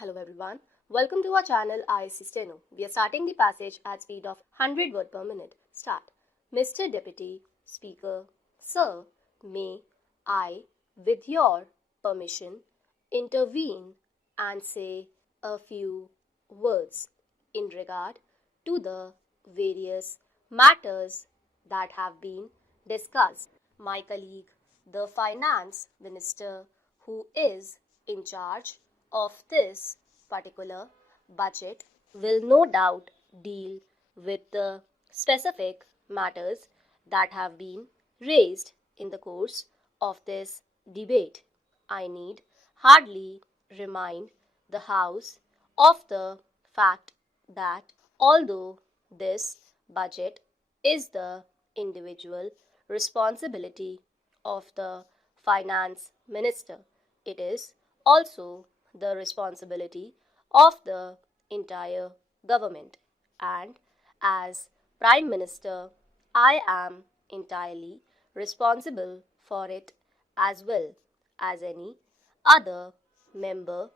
Hello everyone. Welcome to our channel ISC Steno. We are starting the passage at speed of 100 word per minute. Start. Mr. Deputy Speaker, Sir, may I, with your permission, intervene and say a few words in regard to the various matters that have been discussed. My colleague, the Finance Minister, who is in charge of this particular budget, will no doubt deal with the specific matters that have been raised in the course of this debate. I need hardly remind the House of the fact that although this budget is the individual responsibility of the finance minister, it is also the responsibility of the entire government. And as Prime Minister, I am entirely responsible for it as well as any other member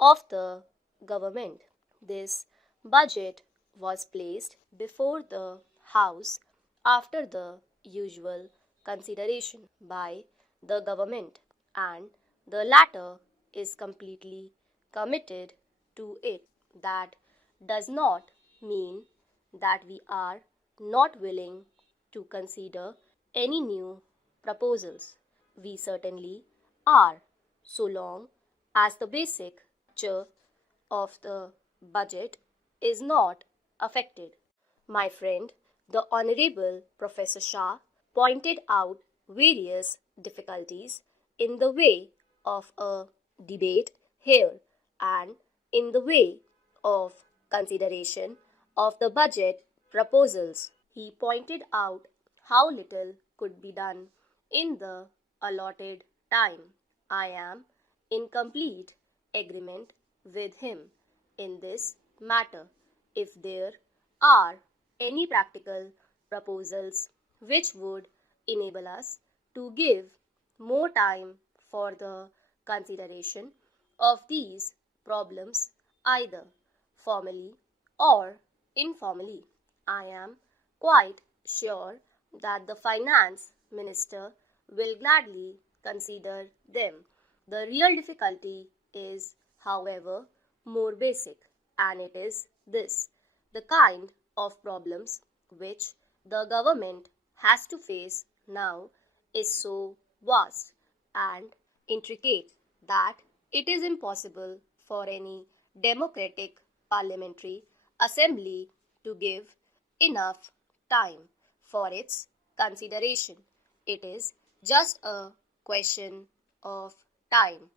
of the government. This budget was placed before the House after the usual consideration by the government, and the latter is completely committed to it. That does not mean that we are not willing to consider any new proposals. We certainly are, so long as the basic structure of the budget is not affected. My friend, the Honorable Professor Shah, pointed out various difficulties in the way of a debate here and in the way of consideration of the budget proposals. He pointed out how little could be done in the allotted time. I am in complete agreement with him in this matter. If there are any practical proposals which would enable us to give more time for the consideration of these problems, either formally or informally, I am quite sure that the finance minister will gladly consider them. The real difficulty is, however, more basic, and it is this: the kind of problems which the government has to face now is so vast and intricate that it is impossible for any democratic parliamentary assembly to give enough time for its consideration. It is just a question of time.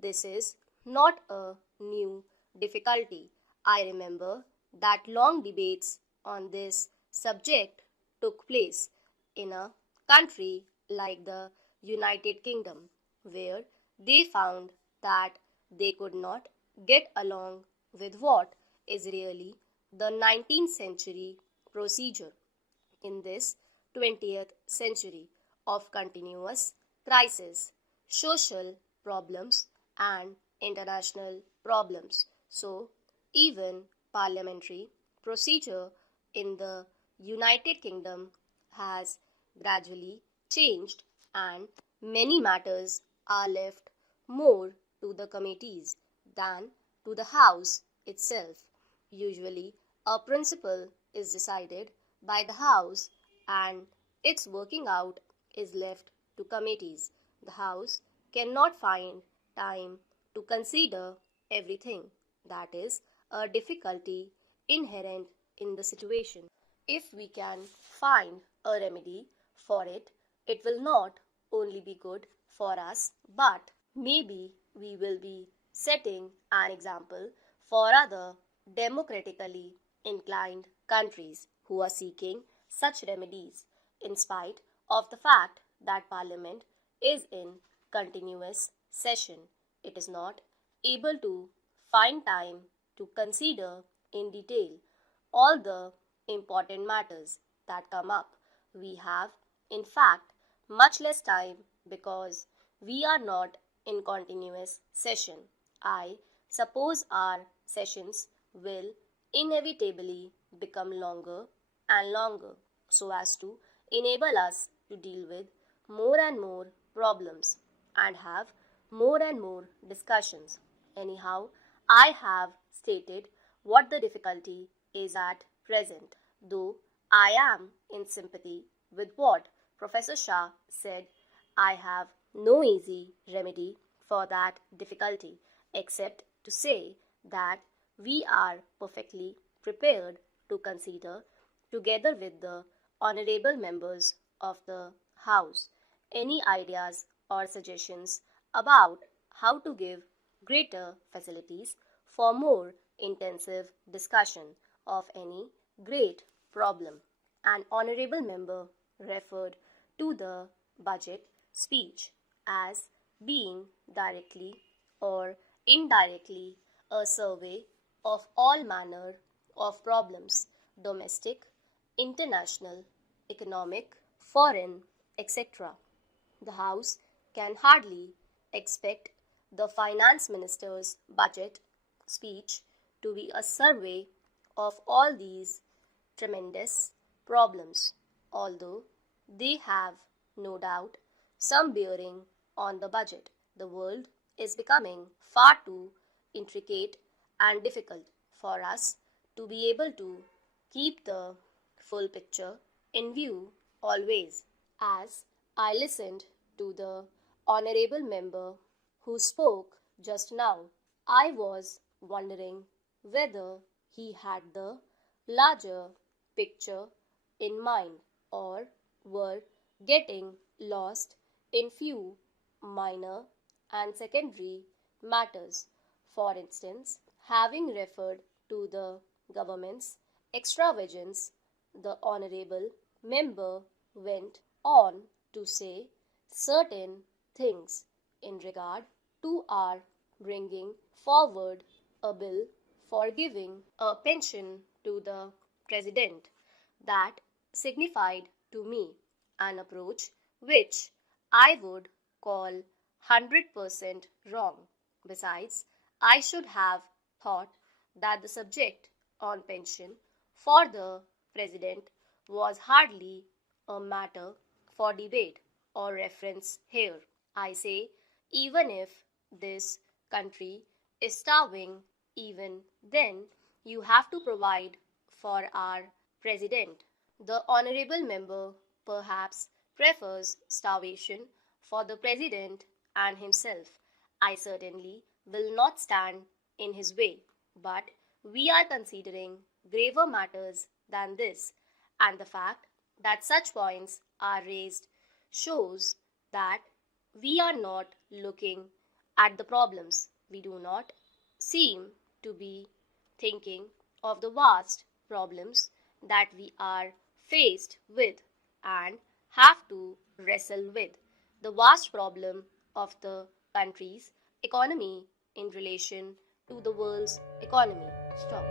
This is not a new difficulty. I remember that long debates on this subject took place in a country like the United Kingdom, where they found that they could not get along with what is really the 19th century procedure in this 20th century of continuous crisis, social problems, and international problems. So, even parliamentary procedure in the United Kingdom has gradually changed, and many matters are left more to the committees than to the House itself. Usually, a principle is decided by the House and its working out is left to committees. The House cannot find time to consider everything. That is a difficulty inherent in the situation. If we can find a remedy for it, it will not only be good for us, but maybe we will be setting an example for other democratically inclined countries who are seeking such remedies, in spite of the fact that Parliament is in continuous session. It is not able to find time to consider in detail all the important matters that come up. We have, in fact, much less time because we are not in continuous session. I Suppose our sessions will inevitably become longer and longer so as to enable us to deal with more and more problems and have more and more discussions. Anyhow, I have stated what the difficulty is at present, though I am in sympathy with what Professor Shah said. I have no easy remedy for that difficulty except to say that we are perfectly prepared to consider, together with the honorable members of the House, any ideas or suggestions about how to give greater facilities for more intensive discussion of any great problem. An honorable member referred to the budget speech as being directly or indirectly a survey of all manner of problems, domestic, international, economic, foreign, etc. The House can hardly expect the Finance Minister's budget speech to be a survey of all these tremendous problems, although they have no doubt some bearing on the budget. The world is becoming far too intricate and difficult for us to be able to keep the full picture in view always. As I listened to the honorable member who spoke just now, I was wondering whether he had the larger picture in mind or were getting lost in few minor and secondary matters. For instance, having referred to the government's extravagance, the honorable member went on to say certain things in regard to our bringing forward a bill for giving a pension to the president that signified to me an approach which I would call 100% wrong. Besides, I should have thought that the subject on pension for the president was hardly a matter for debate or reference here. I say, even if this country is starving, even then you have to provide for our president. The honorable member perhaps prefers starvation for the president and himself. I certainly will not stand in his way, but we are considering graver matters than this, and the fact that such points are raised shows that we are not looking at the problems. We do not seem to be thinking of the vast problems that we are faced with and have to wrestle with. The vast problem of the country's economy in relation to the world's economy. Stop.